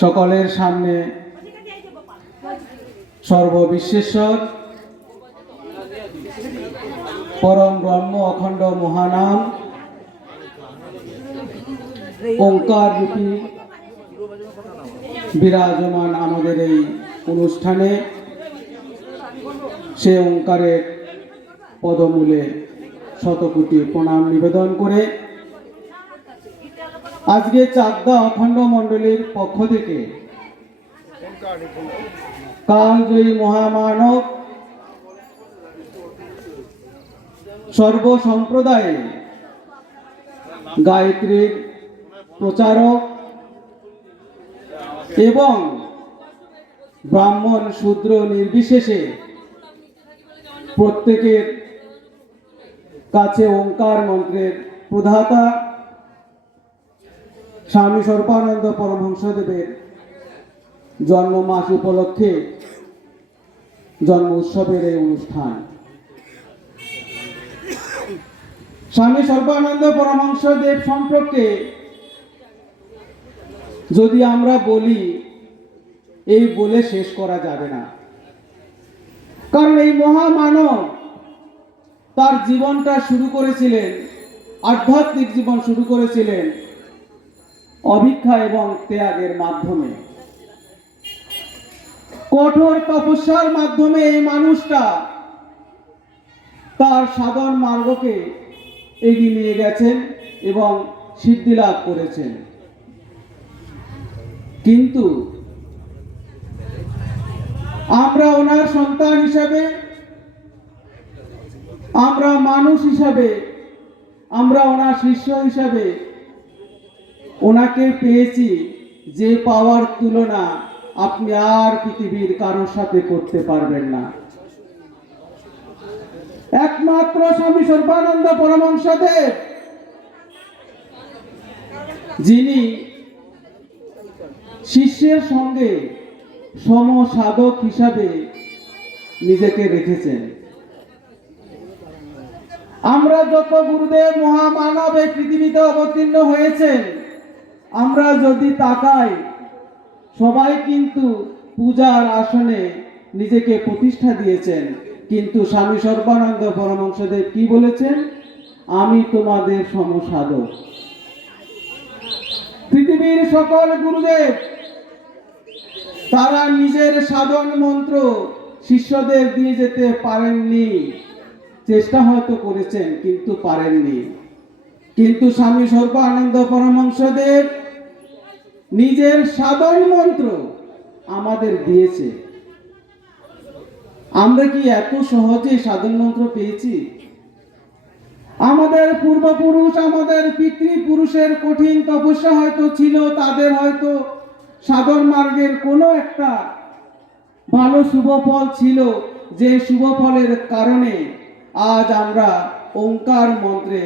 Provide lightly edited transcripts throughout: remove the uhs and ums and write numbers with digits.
সকলের সামনে সর্ববিশ্বেশ্বর পরম ব্রহ্ম অখণ্ড মহানাম ওঙ্কার রূপী বিরাজমান আমাদের এই অনুষ্ঠানে সে ওঙ্কারের পদমূলে শতকোটি প্রণাম নিবেদন করে আজকে চাকদা অখণ্ড মণ্ডলীর পক্ষ থেকে কালজয়ী মহামানব সর্বসম্প্রদায়ে গায়ত্রীর প্রচারক এবং ব্রাহ্মণ শূদ্র নির্বিশেষে প্রত্যেকের কাছে ওঙ্কার মন্ত্রের প্রদাতা স্বামী স্বরূপানন্দ পরমহংসদেবের জন্ম মাস উপলক্ষে জন্ম উৎসবের এই অনুষ্ঠান। স্বামী স্বরূপানন্দ পরমহংসদেব সম্পর্কে যদি আমরা বলি, এই বলে শেষ করা যাবে না, কারণ এই মহামানব তার জীবনটা শুরু করেছিলেন, আধ্যাত্মিক জীবন শুরু করেছিলেন অভিক্ষা এবং ত্যাগের মাধ্যমে। কঠোর তপস্যার মাধ্যমে এই মানুষটা তার সাধন মার্গকে এগিয়ে নিয়ে গেছেন এবং সিদ্ধি লাভ করেছেন। কিন্তু আমরা ওনার সন্তান হিসাবে, আমরা মানুষ হিসাবে, আমরা ওনার শিষ্য হিসাবে ওনাকে পেয়েছি যে পাওয়ার তুলনা আপনি আর পৃথিবীর কারোর সাথে করতে পারবেন না। একমাত্র স্বামী স্বরূপানন্দ পরমহংসদেব, যিনি শিষ্যের সঙ্গে সমসাধক হিসাবে নিজেকে রেখেছেন। আমরা যত গুরুদেব মহামানব এই পৃথিবীতে অবতীর্ণ হয়েছেন, আমরা যদি তাকাই, সবাই কিন্তু পূজার আসনে নিজেকে প্রতিষ্ঠা দিয়েছেন। কিন্তু স্বামী স্বরূপানন্দ পরমহংসদেব কি বলেছেন? আমি তোমাদের সমসাধক। পৃথিবীর সকল গুরুদেব তারা নিজের সাধন মন্ত্র শিষ্যদের দিয়ে যেতে পারেননি, চেষ্টা হয়তো করেছেন কিন্তু পারেননি। কিন্তু স্বামী স্বরূপানন্দ পরমহংসদেব নিজের সাধন মন্ত্র আমাদের দিয়েছে। আমরা কি এত সহজে সাধন মন্ত্র পেয়েছি? আমাদের পূর্বপুরুষ, আমাদের পিতৃপুরুষের কঠিন তপস্যা হয়তো ছিল, তাদের হয়তো সাধন মার্গের কোনো একটা ভালো শুভ ফল ছিল, যে শুভ ফলের কারণে আজ আমরা ওঙ্কার মন্ত্রে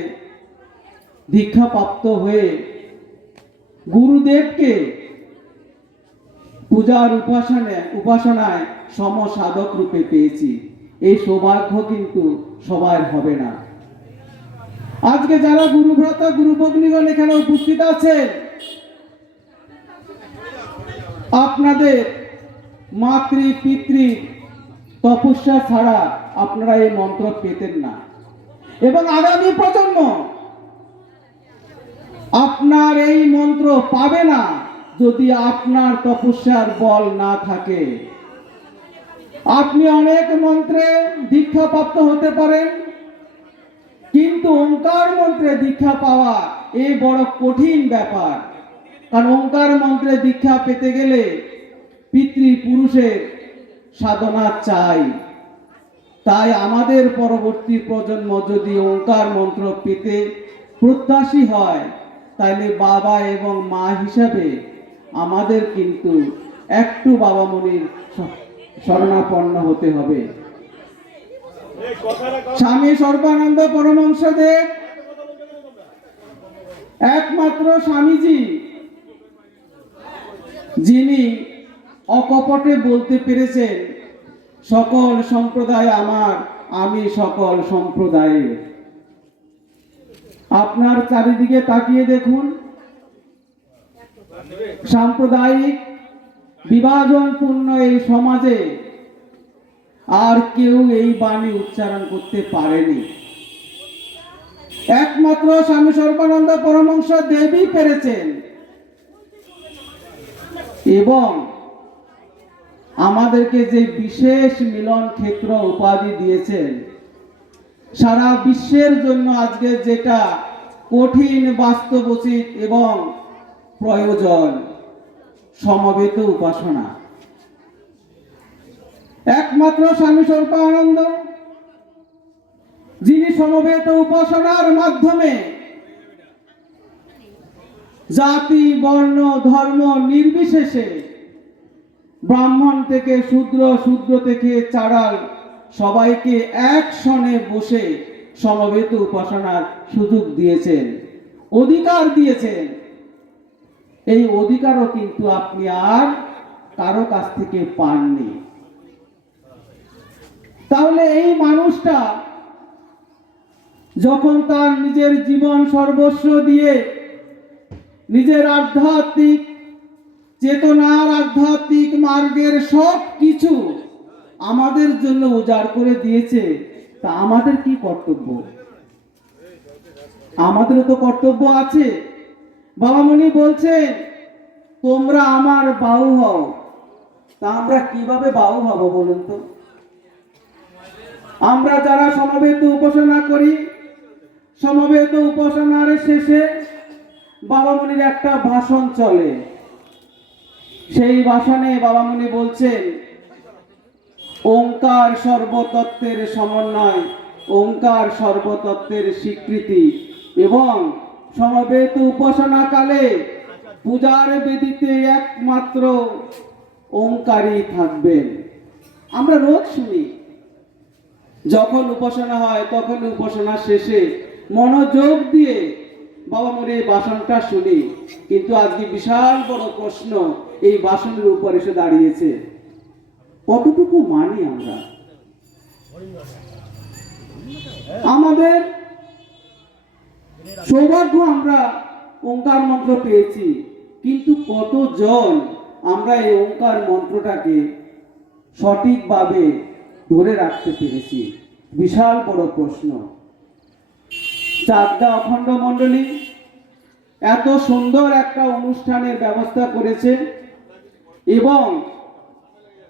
দীক্ষাপ্রাপ্ত হয়ে গুরুদেবকে পূজার উপাসনায় সমসাধক রূপে পেয়েছি। এই সৌভাগ্য কিন্তু সবার হবে না। আজকে যারা গুরুভ্রাতা গুরুভগ্নীগণ এখানে উপস্থিত আছে, আপনাদের মাতৃ পিতৃ তপস্যা ছাড়া আপনারা এই মন্ত্র পেতেন না, এবং আগামী প্রজন্ম আপনার এই মন্ত্র পাবে না যদি আপনার তপস্যার বল না থাকে। আপনি অনেক মন্ত্রে দীক্ষাপ্রাপ্ত হতে পারেন, কিন্তু ওঙ্কার মন্ত্রে দীক্ষা পাওয়া এই বড় কঠিন ব্যাপার। কারণ ওঙ্কার মন্ত্রে দীক্ষা পেতে গেলে পিতৃপুরুষের সাধনা চাই। তাই আমাদের পরবর্তী প্রজন্ম যদি ওঙ্কার মন্ত্র পেতে প্রত্যাশী হয়, তাহলে বাবা এবং মা হিসাবে আমাদের কিন্তু একটু বাবা মনির শরণাপন্ন হতে হবে। স্বামী স্বরূপানন্দ পরমহংসদেব একমাত্র স্বামীজি, যিনি অকপটে বলতে পেরেছেন, সকল সম্প্রদায় আমার, আমি সকল সম্প্রদায়ের। আপনার চারিদিকে তাকিয়ে দেখুন, সাম্প্রদায়িক বিভাজনপূর্ণ এই সমাজে আর কেউ এই বাণী উচ্চারণ করতে পারেনি। একমাত্র স্বামী স্বরূপানন্দ পরমহংস দেবই পেরেছেন এবং আমাদেরকে যে বিশেষ মিলন ক্ষেত্র উপাধি দিয়েছেন, সারা বিশ্বের জন্য আজকে যেটা কঠিন, বাস্তবোচিত এবং প্রয়োজন, সমবেত উপাসনা। একমাত্র স্বামী স্বরূপানন্দ যিনি সমবেত উপাসনার মাধ্যমে জাতি, বর্ণ, ধর্ম নির্বিশেষে ব্রাহ্মণ থেকে শূদ্র, শূদ্র থেকে চাড়াল সবাইকে একসঙ্গে বসে সমবেত উপাসনার সুযোগ দিয়েছেন, অধিকার দিয়েছেন। এই অধিকারও কিন্তু আপনি আর কারো কাছ থেকে পাননি। তাহলে এই মানুষটা যখন তার নিজের জীবন সর্বস্ব দিয়ে নিজের আধ্যাত্মিক চেতনার, আধ্যাত্মিক মার্গের সব কিছু আমাদের জন্য উজাড় করে দিয়েছে, তা আমাদের কি কর্তব্য? আমাদেরও তো কর্তব্য আছে। বাবামণি বলছেন, তোমরা আমার বাহু হও। তা আমরা কিভাবে বাহু হব বলুন তো? আমরা যারা সমবেত উপাসনা করি, সমবেত উপাসনার শেষে বাবামণির একটা ভাষণ চলে। সেই ভাষণে বাবামণি বলছেন, ওঙ্কার সর্বতত্ত্বের সমন্বয়, ওঙ্কার সর্বতত্ত্বের স্বীকৃতি এবং সমবেত উপাসনাকালে পূজার বেদিতে একমাত্র ওঙ্কারই থাকবেন। আমরা রোজ শুনি, যখন উপাসনা হয় তখন উপাসনা শেষে মনোযোগ দিয়ে বাবামণির এই ভাষণটা শুনি। কিন্তু আজকে বিশাল বড় প্রশ্ন এই ভাষণের উপর এসে দাঁড়িয়েছে, কতটুকু মানি আমরা? আমাদের সৌভাগ্য, আমরা ওঙ্কার মন্ত্র পেয়েছি, কিন্তু কতজন আমরা এই ওঙ্কার মন্ত্রটাকে সঠিকভাবে ধরে রাখতে পেরেছি? বিশাল বড় প্রশ্ন। চাকদা অখণ্ড মণ্ডলী এত সুন্দর একটা অনুষ্ঠানের ব্যবস্থা করেছে এবং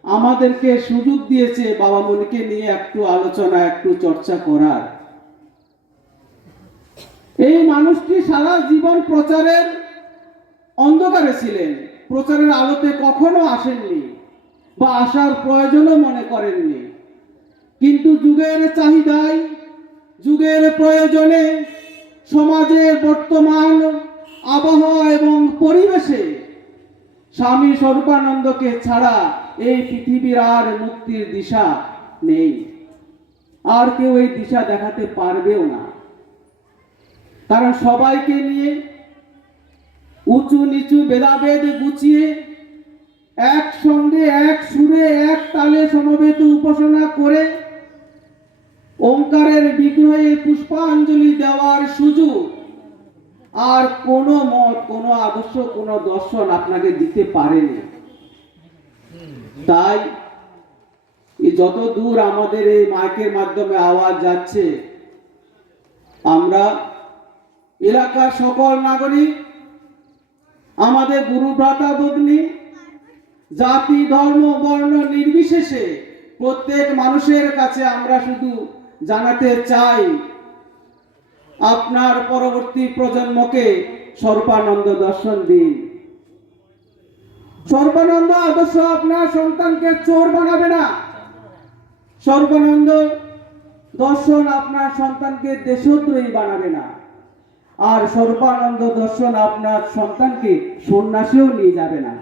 আমাদেরকে সুযোগ দিয়েছে বাবামণিকে নিয়ে একটু আলোচনা, একটু চর্চা করার। এই মানুষটি সারা জীবন প্রচারের অন্ধকারে ছিলেন, প্রচারের আলোতে কখনো আসেননি বা আসার প্রয়োজনও মনে করেননি। কিন্তু যুগের চাহিদায়, যুগের প্রয়োজনে, সমাজের বর্তমান আবহাওয়া এবং পরিবেশে স্বামী স্বরূপানন্দকে ছাড়া এই পৃথিবীর আর মুক্তির দিশা নেই। আর কেউ এই দিশা দেখাতে পারবেও না। কারণ সবাইকে নিয়ে উঁচু নিচু ভেদাভেদ গুছিয়ে একসঙ্গে, এক সুরে, এক তালে সমবেত উপাসনা করে ওঙ্কারের বিগ্রহে পুষ্পাঞ্জলি দেওয়ার সুযোগ আর কোনো মত, কোনো আদর্শ, কোনো দর্শন আপনাকে দিতে পারেনি। তাই যত দূর আমাদের এই মাইকের মাধ্যমে আওয়াজ যাচ্ছে, আমরা এলাকার সকল নাগরিক, আমাদের গুরু ভ্রাতা ভগ্নী, জাতি, ধর্ম, বর্ণ নির্বিশেষে প্রত্যেক মানুষের কাছে আমরা শুধু জানাতে চাই, আপনার পরবর্তী প্রজন্মকে স্বরূপানন্দ দর্শন দিন। স্বরূপানন্দ আদর্শ আপনার সন্তানকে চোর বানাবে না। স্বরূপানন্দ দর্শন আপনার সন্তানকে দেশদ্রোহী বানাবে না। আর স্বরূপানন্দ দর্শন আপনার সন্তানকে সন্ন্যাসীও নিয়ে যাবে না।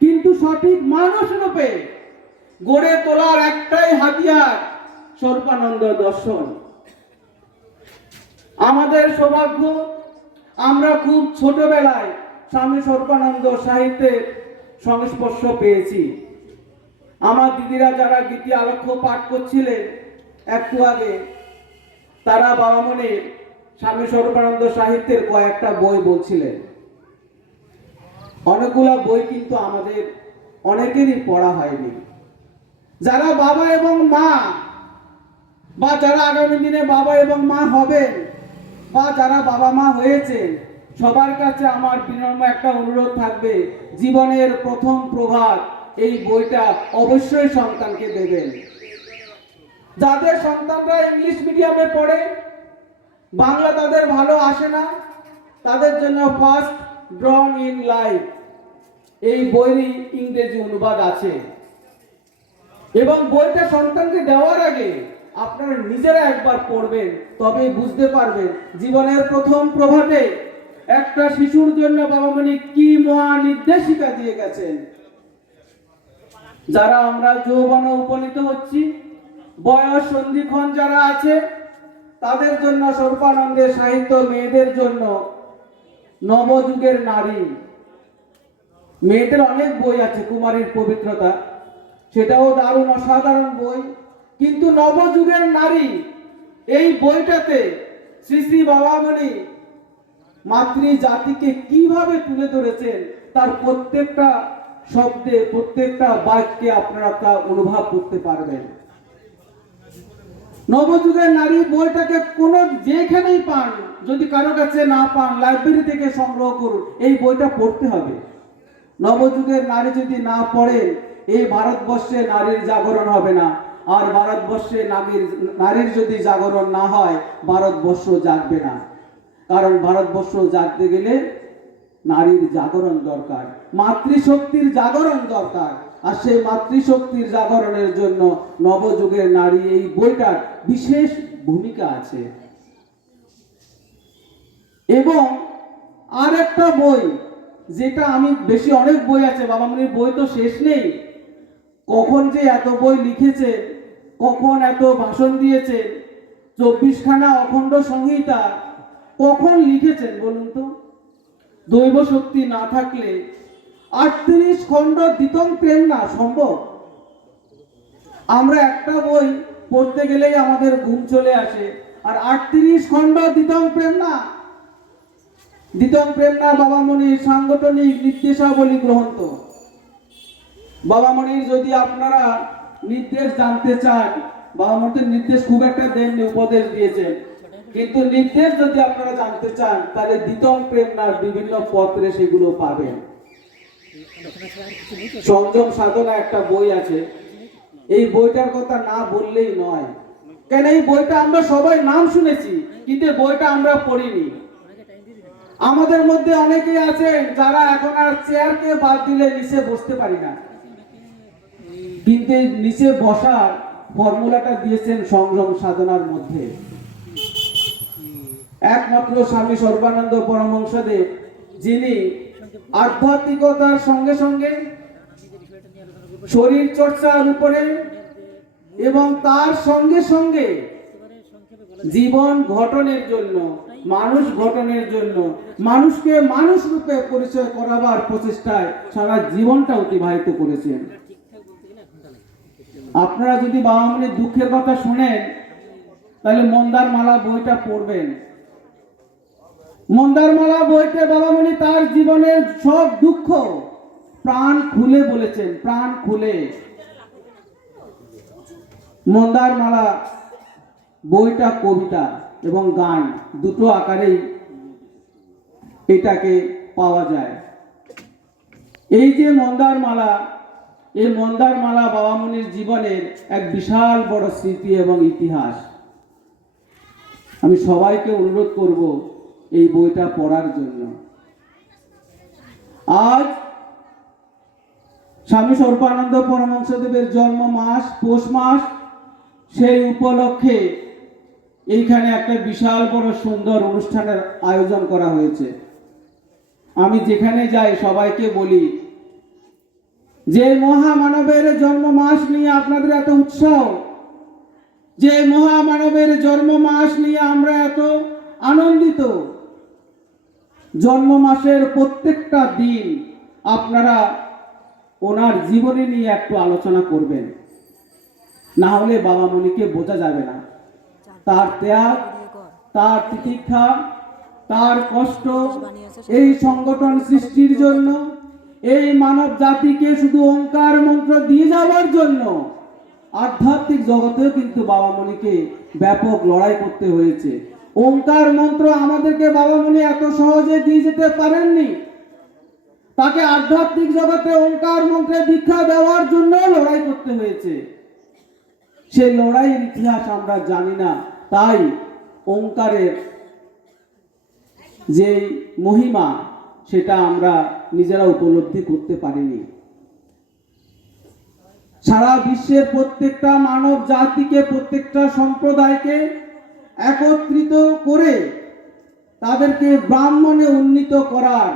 কিন্তু সঠিক মানুষ রূপে গড়ে তোলার একটাই হাতিয়ার স্বরূপানন্দ দর্শন। আমাদের সৌভাগ্য, আমরা খুব ছোটবেলায় স্বামী স্বরূপানন্দ সাহিত্যের সংস্পর্শ পেয়েছি। আমার দিদিরা যারা গীতি আলক্ষ্য পাঠ করছিলেন একটু আগে, তারা বাবামণির স্বামী স্বরূপানন্দ সাহিত্যের কয়েকটা বই বলছিলেন। অনেকগুলা বই কিন্তু আমাদের অনেকেরই পড়া হয়নি। যারা বাবা এবং মা, বা যারা আগামী দিনে বাবা এবং মা হবেন, বা যারা বাবা মা হয়েছে, সবার কাছে আমার বিনম্র একটা অনুরোধ থাকবে, জীবনের প্রথম প্রভাত এই বইটা অবশ্যই সন্তানকে দেবেন। যাদের সন্তানরা ইংলিশ মিডিয়ামে পড়ে, বাংলা তাদের ভালো আসে না, তাদের জন্য ফার্স্ট ড্রন ইন লাইফ এই বইয়েরই ইংরেজি অনুবাদ আছে। এবং বইটা সন্তানকে দেওয়ার আগে আপনারা নিজেরা একবার পড়বেন, তবে বুঝতে পারবেন জীবনের প্রথম প্রভাতে একটা শিশুর জন্য বাবামণি কি মহা নির্দেশিকা দিয়ে গেছেন। যারা আমরা যৌবনে উপনীত হচ্ছি, বয়স সন্ধিক্ষণ যারা আছে, তাদের জন্য স্বরূপানন্দের সাহিত্য, মেয়েদের জন্য নবযুগের নারী, মেয়েদের অনেক বই আছে, কুমারীর পবিত্রতা, সেটাও দারুণ অসাধারণ বই। কিন্তু নবযুগের নারী এই বইটাতে শ্রী শ্রী বাবামণি মাতৃ জাতিকে কিভাবে তুলে ধরেছেন, তার প্রত্যেকটা শব্দে, প্রত্যেকটা বাক্যে আপনারা তা অনুভব করতে পারবেন। নবযুগের নারী বইটাকে কোনো যেখানেই পান, যদি কারো কাছে না পান, লাইব্রেরি থেকে সংগ্রহ করুন, এই বইটা পড়তে হবে। নবযুগের নারী যদি না পড়ে, এই ভারতবর্ষে নারীর জাগরণ হবে না। আর ভারতবর্ষে নারীর যদি জাগরণ না হয়, ভারতবর্ষ জাগবে না। কারণ ভারতবর্ষ জাগতে গেলে নারীর জাগরণ দরকার, মাতৃশক্তির জাগরণ দরকার। আর সেই মাতৃশক্তির জাগরণের জন্য নবযুগের নারী এই বইটার বিশেষ ভূমিকা আছে। এবং আর একটা বই, যেটা আমি বেশি, অনেক বই আছে, বাবামণির বই তো শেষ নেই। কখন যে এত বই লিখেছে, কখন এত ভাষণ দিয়েছে, 24খানা অখণ্ড সংহিতা কখন লিখেছেন বলুন তো? দৈব শক্তি না থাকলে 38 খণ্ড দ্বিতং প্রেম না সম্ভব। আমরা একটা বই পড়তে গেলেই আমাদের ঘুম চলে আসে, আর 38 খণ্ড দ্বিতং প্রেম না। দ্বিতং প্রেম না বাবামণির সাংগঠনিক নির্দেশাবলী গ্রন্থ। বাবামণির যদি আপনারা নির্দেশ জানতে চান, বাবামণির নির্দেশ খুব একটা দেননি, উপদেশ দিয়েছেন, কিন্তু নির্দেশ যদি আপনারা জানতে চান, তাহলে দ্বিতং প্রেম না বিভিন্ন পত্রে সেগুলো পাবেন। সংযম সাধনা একটা বই আছে, এই বইটার কথা না বললেই নয়। কেন এই বইটা আমরা সবাই নাম শুনেছি, কিন্তু বইটা আমরা পড়িনি। আমাদের মধ্যে অনেকেই আছেন যারা এখন আর চেয়ারকে বাদ দিলে নিচে বসতে পারি না, কিন্তু নিচে বসার ফর্মুলাটা দিয়েছেন সংযম সাধনার মধ্যে। একমাত্র স্বামী সর্বানন্দ পরমহংসদেব, যিনি আধ্যাত্মিকতার সঙ্গে সঙ্গে শরীর চর্চার উপরে এবং তার সঙ্গে সঙ্গে জীবন গঠনের জন্য, মানুষ গঠনের জন্য, মানুষকে মানুষ রূপে পরিচয় করাবার প্রচেষ্টায় সারা জীবনটা অতিবাহিত করেছেন। আপনারা যদি বাবামণির দুঃখের কথা শুনেন, তাহলে মন্দার মালা বইটা পড়বেন। মন্দার মালা বইতে বাবামণি তার জীবনের সব দুঃখ প্রাণ খুলে বলেছেন, প্রাণ খুলে। মন্দার মালা বইটা কবিতা এবং গান দুটো আকারেই এটাকে পাওয়া যায়। এই যে মন্দার মালা, এই মন্দার মালা বাবামণির জীবনের এক বিশাল বড় স্মৃতি এবং ইতিহাস। আমি সবাইকে অনুরোধ করব এই বইটা পড়ার জন্য। আজ স্বামী স্বরূপানন্দ পরমহংসদেবের জন্ম মাস, পৌষ মাস, সেই উপলক্ষে এইখানে একটা বিশাল বড় সুন্দর অনুষ্ঠানের আয়োজন করা হয়েছে। আমি যেখানে যাই সবাইকে বলি, যে মহামানবের জন্ম মাস নিয়ে আপনাদের এত উৎসাহ, যে মহামানবের জন্ম মাস নিয়ে আমরা এত আনন্দিত, জন্ম মাসের প্রত্যেকটা দিন আপনারা ওনার জীবনী নিয়ে একটু আলোচনা করবেন, না হলে বাবামণিকে বোঝা যাবে না। তার ত্যাগ, তার তিতিক্ষা, তার কষ্ট এই সংগঠন সৃষ্টির জন্য, এই মানব জাতিকে শুধু ওঙ্কার মন্ত্র দিয়ে যাওয়ার জন্য আধ্যাত্মিক জগতেও কিন্তু বাবামণিকে ব্যাপক লড়াই করতে হয়েছে। ওঙ্কার মন্ত্র আমাদেরকে বাবামণি এত সহজে দিয়ে যেতে পারেননি, তাকে আধ্যাত্মিক জগতে ওঙ্কার মন্ত্রে দীক্ষা দেওয়ার জন্য লড়াই করতে হয়েছে। সেই লড়াইয়ের ইতিহাস আমরা জানি না, তাই ওঙ্কারের যে মহিমা সেটা আমরা নিজেরা উপলব্ধি করতে পারিনি। সারা বিশ্বের প্রত্যেকটা মানব জাতিকে, প্রত্যেকটা সম্প্রদায়কে একত্রিত করে তাদেরকে ব্রাহ্মণে উন্নীত করার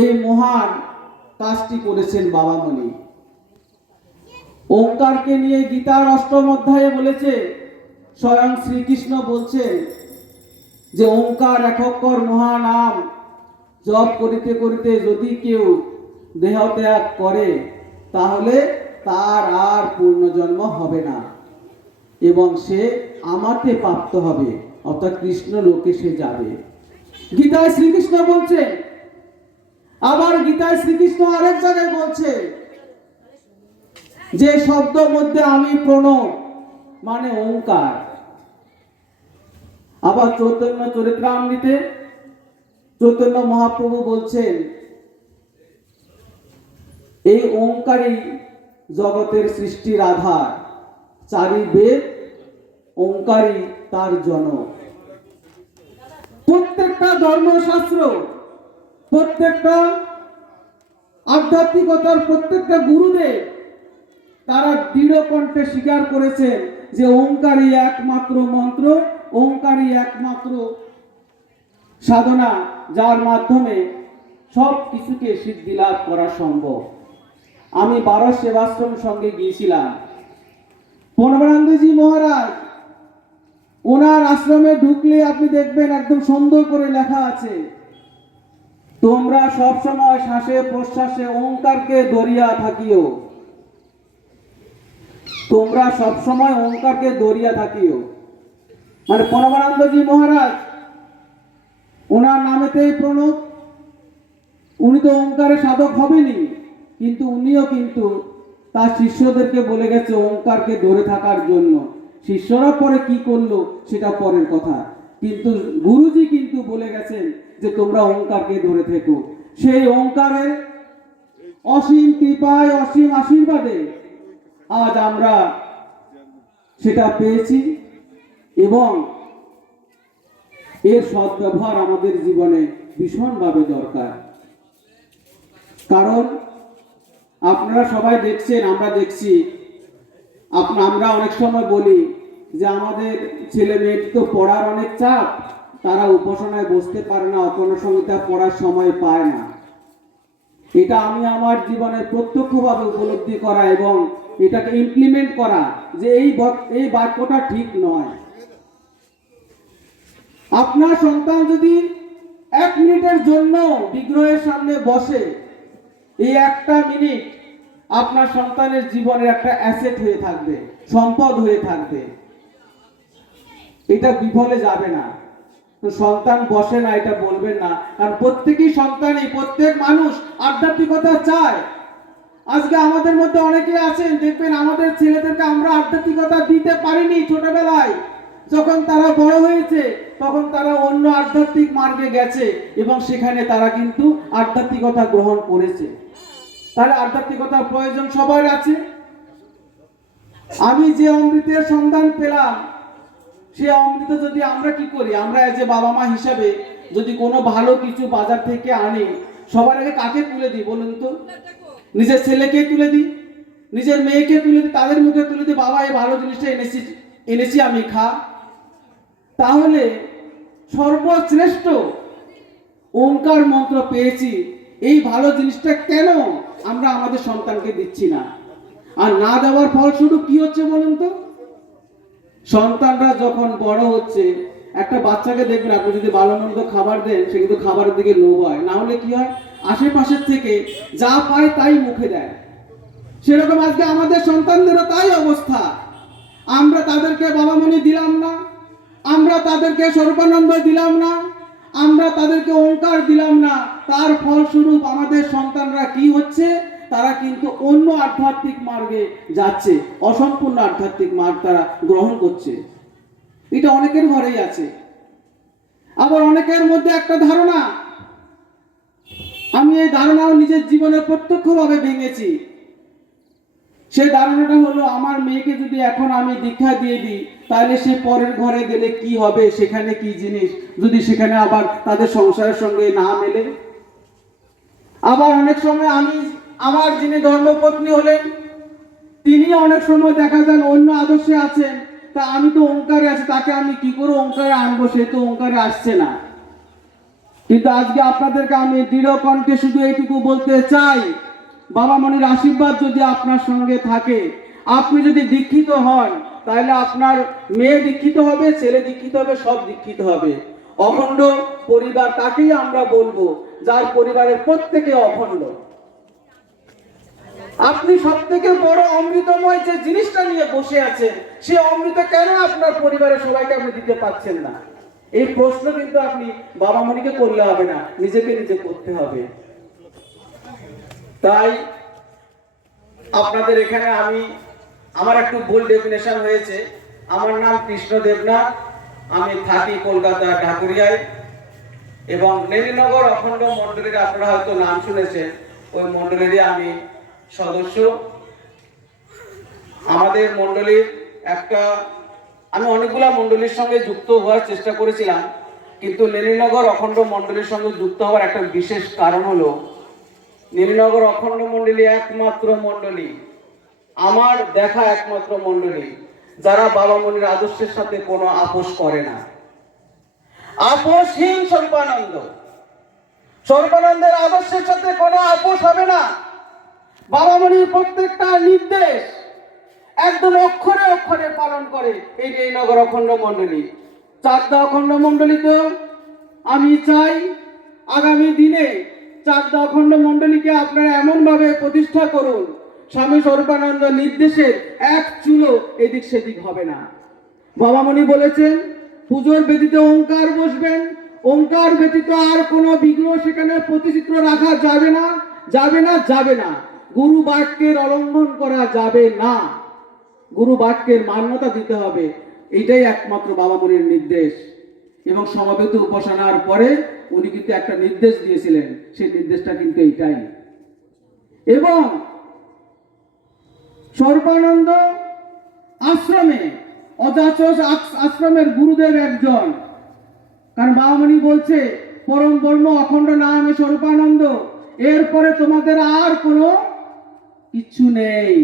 এই মহান কাজটি করেছেন বাবামণি। ওঙ্কারকে নিয়ে গীতার ৮ম অধ্যায়ে বলেছে, স্বয়ং শ্রীকৃষ্ণ বলছেন যে ওঙ্কার একক্ষর মহানাম জপ করিতে করিতে যদি কেউ দেহ ত্যাগ করে তাহলে তার আর পূর্ণজন্ম হবে না এবং সে আমাকে প্রাপ্ত হবে, অর্থাৎ কৃষ্ণ লোকে সে যাবে। গীতায় শ্রীকৃষ্ণ বলছে, আবার গীতায় শ্রীকৃষ্ণ আরেক জায়গায় বলছে যে শব্দ মধ্যে আমি প্রণব মানে ওঙ্কার। আবার চৈতন্য চরিতামৃতে চৈতন্য মহাপ্রভু বলছেন এই ওঙ্কারই জগতের সৃষ্টির আধার, চারি বেদ ওঙ্কারই তার জনক। প্রত্যেকটা ধর্মশাস্ত্র, প্রত্যেকটা আধ্যাত্মিকতার প্রত্যেকটা গুরুদেব তারা দৃঢ় কণ্ঠে স্বীকার করেছেন যে ওঙ্কারই একমাত্র মন্ত্র, ওঙ্কারই একমাত্র সাধনা, যার মাধ্যমে সব কিছুকে সিদ্ধি লাভ করা সম্ভব। আমি 12 সেবাশ্রম সঙ্গে গিয়েছিলাম। পরমানন্দজি মহারাজ, ওনার আশ্রমে ঢুকলে আপনি দেখবেন একদম সুন্দর করে লেখা আছে, তোমরা সব সময় শ্বাসে প্রশ্বাসে ওঙ্কারকে ধরিয়া থাকিও, তোমরা সব সময় ওঙ্কারকে ধরিয়া থাকিও। মানে পরমানন্দজি মহারাজ, ওনার নামেতেই প্রণব, উনি তো ওঙ্কারে সাধক হবেনি, কিন্তু উনিও কিন্তু তার শিষ্যদেরকে বলে গেছে ওঙ্কারকে ধরে থাকার জন্য। শিষ্যরা পরে কি করলো সেটা পরের কথা, কিন্তু গুরুজি কিন্তু বলে গেছেন যে তোমরা ওঙ্কারকে ধরে থেকো। সেই ওঙ্কারের অসীম কৃপায়, অসীম আশীর্বাদে আজ আমরা সেটা পেয়েছি এবং এর সদ্ব্যবহার আমাদের জীবনে ভীষণভাবে দরকার। কারণ আপনারা সবাই দেখছেন, আমরা দেখছি, আমরা অনেক সময় বলি যে আমাদের ছেলে মেয়ের তো পড়ার অনেক চাপ, তারা উপাসনায় বসতে পারে না, অপর্ণ সংহিতা পড়ার সময় পায় না। এটা আমি আমার জীবনে প্রত্যক্ষভাবে উপলব্ধি করা এবং এটাকে ইমপ্লিমেন্ট করা যে এই বাক্যটা ঠিক নয়। আপনার সন্তান যদি 1 মিনিটের জন্য বিগ্রহের সামনে বসে, এই 1টা মিনিট আপনার সন্তানের জীবনের একটা অ্যাসেট হয়ে থাকবে, সম্পদ হয়ে থাকবে, এটা বিফলে যাবে না। তো সন্তান বসে না এটা বলবেন না, কারণ প্রত্যেকই সন্তানই, প্রত্যেক মানুষ আধ্যাত্মিকতা চায়। আজকে আমাদের মধ্যে অনেকে আছেন, দেখবেন আমাদের ছেলেদেরকে আমরা আধ্যাত্মিকতা দিতে পারিনি ছোটবেলায়, যখন তারা বড় হয়েছে তখন তারা অন্য আধ্যাত্মিক মার্গে গেছে এবং সেখানে তারা কিন্তু আধ্যাত্মিকতা গ্রহণ করেছে। তাহলে আধ্যাত্মিকতার প্রয়োজন সবার আছে। আমি যে অমৃতের সন্ধান পেলাম, সে অমৃত যদি আমরা কি করি, আমরা এজ এ বাবা মা হিসাবে যদি কোনো ভালো কিছু বাজার থেকে আনি, সবার আগে কাকে তুলে দিই বলুন তো? নিজের ছেলেকে তুলে দিই, নিজের মেয়েকে তুলে দিই, তাদের মুখে তুলে দিই, বাবা এই ভালো জিনিসটা এনেছি আমি খা। তাহলে সর্বশ্রেষ্ঠ ওঙ্কার মন্ত্র পেয়েছি, এই ভালো জিনিসটা কেন আমরা আমাদের সন্তানকে দিচ্ছি না? আর না দেওয়ার ফলস্বরূপ কি হচ্ছে বলুন তো? সন্তানরা যখন বড় হচ্ছে, একটা বাচ্চাকে দেখবেন আপনি যদি ভালো মন্দ খাবার দেন, সে কিন্তু খাবারের দিকে লোভ হয়, না হলে কি হয়, আশেপাশের থেকে যা পায় তাই মুখে দেয়। সেরকম আজকে আমাদের সন্তানদেরও তাই অবস্থা। আমরা তাদেরকে বাবামণি দিলাম না, আমরা তাদেরকে স্বরূপানন্দ দিলাম না, আমরা তাদেরকে ওঙ্কার দিলাম না, তার ফলস্বরূপ আমাদের সন্তানরা কি হচ্ছে, তারা কিন্তু অন্য আধ্যাত্মিক মার্গে যাচ্ছে, অসম্পূর্ণ আধ্যাত্মিক মার্গ তারা গ্রহণ করছে। এটা অনেকের ঘরেই আছে। আবার অনেকের মধ্যে একটা ধারণা, আমি এই ধারণাও নিজের জীবনে প্রত্যক্ষভাবে ভেঙেছি। সেই ধারণাটা হলো, আমার মেয়েকে যদি এখন আমি দীক্ষা দিয়ে দিই, তাহলে সে পরের ঘরে গেলে কি হবে, সেখানে কি জিনিস, যদি সেখানে আবার তাদের সংসারের সঙ্গে না মেলে। আবার অনেক সময় আমার যিনি ধর্মপত্নী হলেন, তিনি অনেক সময় দেখা যান অন্য আদর্শে আছেন, তা আমি তো ওঙ্কারে আছি, তাকে আমি কি করে ওঙ্কারে আনবো, সে তো ওঙ্কারে আসছে না। কিন্তু আজকে আপনাদেরকে আমি দৃঢ় কণ্ঠে শুধু এইটুকু বলতে চাই, বাবা মনির আশীর্বাদ যদি আপনার সঙ্গে থাকে, আপনি যদি দীক্ষিত হন, তাহলে আপনার মেয়ে দীক্ষিত হবে, ছেলে দীক্ষিত হবে, সব দীক্ষিত হবে। অখণ্ড পরিবার তাকেই আমরা বলবো যার পরিবারের প্রত্যেকে অখণ্ড। আপনি সব থেকে বড় অমৃতময় যে জিনিসটা নিয়ে বসে আছেন, সে অমৃত কেন আপনার পরিবারের সবাইকে আপনি দিতে পারছেন না? এই প্রশ্ন কিন্তু আপনি বাবা মনিকে করলে হবে না, নিজেকে নিজে করতে হবে। তাই আপনাদের এখানে আমার একটু ভুল ডেফিনেশন হয়েছে। আমার নাম কৃষ্ণ দেবনাথ, আমি থাকি কলকাতা ঢাকুরিয়ায়, এবং নেলিনগর অখণ্ড মন্ডলীর আপনারা হয়তো নাম শুনেছেন, ওই মন্ডলীরই আমি সদস্য। আমাদের মন্ডলীর আমি অনেকগুলা মন্ডলীর সঙ্গে যুক্ত হওয়ার চেষ্টা করেছিলাম, কিন্তু নেলিনগর অখণ্ড মন্ডলীর সঙ্গে যুক্ত হওয়ার একটা বিশেষ কারণ হলো, নীলনগর অখণ্ড মন্ডলী একমাত্র মন্ডলী, আমার দেখা একমাত্র মন্ডলী যারা বাবা মনির আদর্শের সাথে কোনো আপোষ করে না। আপোষহীন স্বরূপানন্দের আদর্শের সাথে কোনো আপোষ হবে না। বাবা মনির প্রত্যেকটা নির্দেশ একদম অক্ষরে অক্ষরে পালন করে এই নীলনগর অখণ্ড মন্ডলী। চাকদা অখণ্ড মন্ডলীতেও আমি চাই আগামী দিনে চাকদা অখণ্ড মন্ডলীকে আপনারা এমন ভাবে প্রতিষ্ঠা করুন, স্বামী স্বরূপানন্দ নির্দেশের এক চুলো এদিক সেদিক হবে না। বাবা মনি বলেছেন, পুজোর বেদিতে ওঙ্কার বসবেন, ওঙ্কার ব্যতীত আর কোনো বিগ্রহ সেখানে প্রতিচিত্র রাখা যাবে না, যাবে না, যাবে না। গুরু বাক্যের অলঙ্ঘন করা যাবে না, গুরু বাক্যের মান্যতা দিতে হবে। এটাই একমাত্র বাবা মনির নির্দেশ। এবং সমবেত উপাসনার পরে উনি কিন্তু একটা নির্দেশ দিয়েছিলেন, সেই নির্দেশটা কিন্তু এইটাই। এবং স্বরূপানন্দ আশ্রমে, অজাচস আশ্রমের গুরুদেব একজন, কারণ বাবা মনি বলছে পরম ব্রহ্ম অখণ্ড নাম স্বরূপানন্দ, এরপরে তোমাদের আর কোনো কিছু নেই।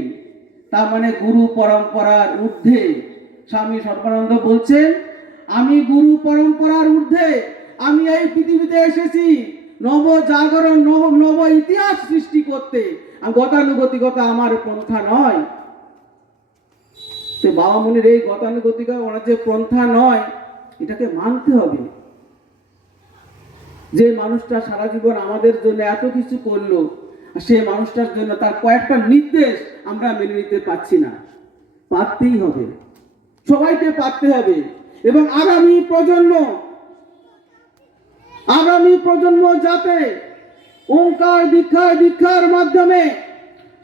তার মানে গুরু পরম্পরার ঊর্ধ্বে স্বামী স্বরূপানন্দ বলছেন, আমি গুরু পরম্পরার ঊর্ধ্বে, আমি এই পৃথিবীতে এসেছি নব জাগরণ, নব ইতিহাস সৃষ্টি করতে। গতানুগতিকতা আমার পন্থা নয়। বাবা মনির এই গতানুগতিকা ওনার যে পন্থা নয়, এটাকে মানতে হবে। যে মানুষটা সারা জীবন আমাদের জন্য এত কিছু করলো, সেই মানুষটার জন্য তার কয়েকটা নির্দেশ আমরা মেনে নিতে পারছি না। পারতেই হবে, সবাইকে পারতে হবে। এবং আগামী প্রজন্ম যাতে ওঙ্কার দীক্ষার মাধ্যমে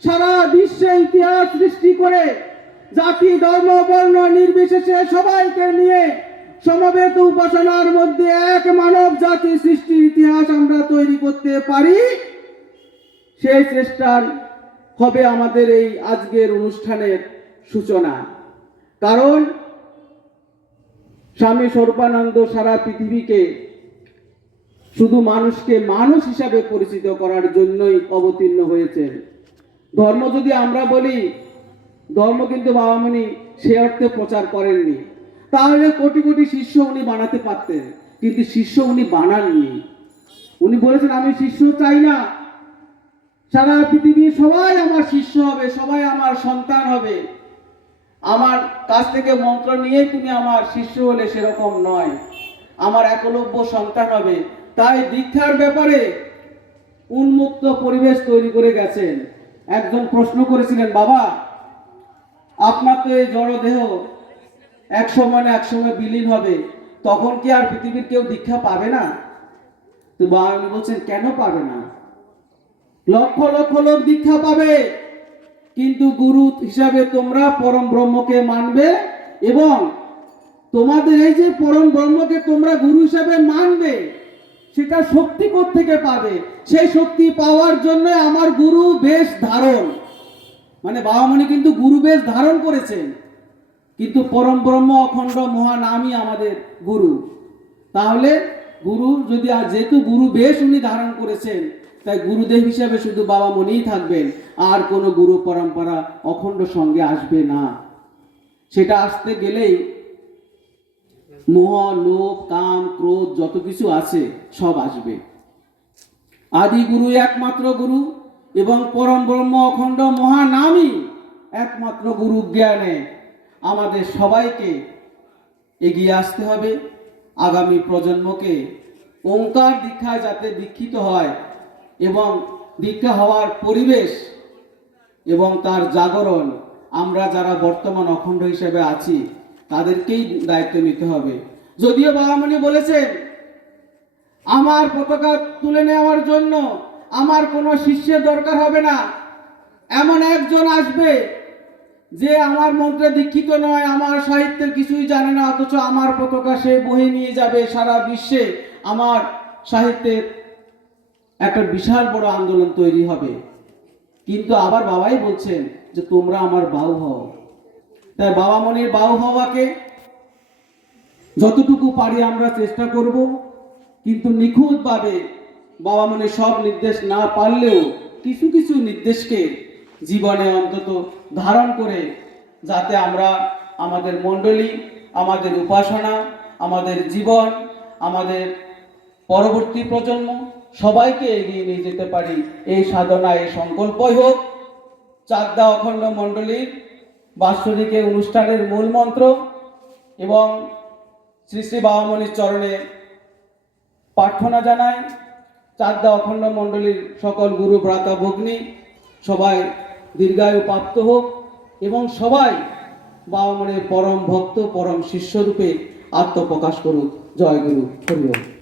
সারা বিশ্বে ইতিহাস সৃষ্টি করে জাতি ধর্ম বর্ণ নির্বিশেষে সবাইকে নিয়ে সমবেত উপাসনার মধ্যে এক মানব জাতি সৃষ্টির ইতিহাস আমরা তৈরি করতে পারি, সেই চেষ্টার হবে আমাদের এই আজকের অনুষ্ঠানের সূচনা। কারণ স্বামী স্বরূপানন্দ সারা পৃথিবীকে শুধু মানুষকে মানুষ হিসাবে পরিচিত করার জন্যই অবতীর্ণ হয়েছেন। ধর্ম যদি আমরা বলি, ধর্ম কিন্তু বাবা মনি সে অর্থে প্রচার করেননি। তাহলে কোটি কোটি শিষ্য উনি বানাতে পারতেন, কিন্তু শিষ্য উনি বানাননি। উনি বলেছেন, আমি শিষ্য চাই না, সারা পৃথিবীর সবাই আমার শিষ্য হবে, সবাই আমার সন্তান হবে, আমার কাছ থেকে মন্ত্র নিয়ে তুমি আমার শিষ্য হলে সেরকম নয়, আমার একলব্য সন্তান হবে। তাই দীক্ষার ব্যাপারে উন্মুক্ত পরিবেশ তৈরি করে গেছেন। একজন প্রশ্ন করেছিলেন, বাবা আপনার তো এই জড় দেহ এক সময় বিলীন হবে, তখন কি আর পৃথিবীর কেউ দীক্ষা পাবে না? তো বাবামণি বলছেন কেন পাবে না? লক্ষ লক্ষ লোক দীক্ষা পাবে, কিন্তু গুরু হিসাবে তোমরা পরম ব্রহ্মকে মানবে, এবং তোমাদের এই যে পরম ব্রহ্মকে তোমরা গুরু হিসাবে মানবে, সেটা শক্তি কোত্থেকে পাবে? সেই শক্তি পাওয়ার জন্য আমার গুরু বেশ ধারণ, মানে বাবামণি কিন্তু গুরু বেশ ধারণ করেছেন, কিন্তু পরম ব্রহ্ম অখণ্ড মহানামই আমাদের গুরু। তাহলে গুরু যদি, যেহেতু গুরু বেশ উনি ধারণ করেছেন, তাই গুরুদেব হিসাবে শুধু বাবামণিই থাকবেন, আর কোনো গুরু পরম্পরা অখণ্ড সঙ্গে আসবে না। সেটা আসতে গেলেই মোহ, লোভ, কাম, ক্রোধ যত কিছু আছে সব আসবে। আদি গুরু একমাত্র গুরু, এবং পরম ব্রহ্ম অখণ্ড মহানামই একমাত্র গুরু জ্ঞানে আমাদের সবাইকে এগিয়ে আসতে হবে। আগামী প্রজন্মকে ওঙ্কার দীক্ষায় যাতে দীক্ষিত হয়, এবং দীক্ষা হওয়ার পরিবেশ এবং তার জাগরণ আমরা যারা বর্তমান অখণ্ড হিসেবে আছি তাদেরকেই দায়িত্ব নিতে হবে। যদিও বাবামণি বলেছেন আমার পতাকা তুলে নেওয়ার জন্য আমার কোনো শিষ্যের দরকার হবে না, এমন একজন আসবে যে আমার মন্ত্রে দীক্ষিত নয়, আমার সাহিত্যের কিছুই জানে না, অথচ আমার পতাকা সে বয়ে নিয়ে যাবে সারা বিশ্বে, আমার সাহিত্যের একটা বিশাল বড় আন্দোলন তৈরি হবে। কিন্তু আবার বাবাই বলছেন যে তোমরা আমার বাউ হও। তাই বাবামণির বাউ হওয়াকে যতটুকু পারি আমরা চেষ্টা করব, কিন্তু নিখুঁতভাবে বাবামণির সব নির্দেশ না পারলেও কিছু কিছু নির্দেশকে জীবনে অন্তত ধারণ করে যাতে আমরা আমাদের মণ্ডলী, আমাদের উপাসনা, আমাদের জীবন, আমাদের পরবর্তী প্রজন্ম সবাইকে এগিয়ে নিয়ে যেতে পারি, এই সাধনা, এই সংকল্পই হোক চাকদা অখণ্ড মণ্ডলীর বাৎসরিক অনুষ্ঠানের মূল মন্ত্র। এবং শ্রী শ্রী বাবামণির চরণে প্রার্থনা জানাই চাকদা অখণ্ড মণ্ডলীর সকল গুরু ভ্রাতা ভগ্নী সবাই দীর্ঘায়ু প্রাপ্ত হোক, এবং সবাই বাবামণির পরম ভক্ত, পরম শিষ্যরূপে আত্মপ্রকাশ করুক। জয় গুরু, হরি ওম।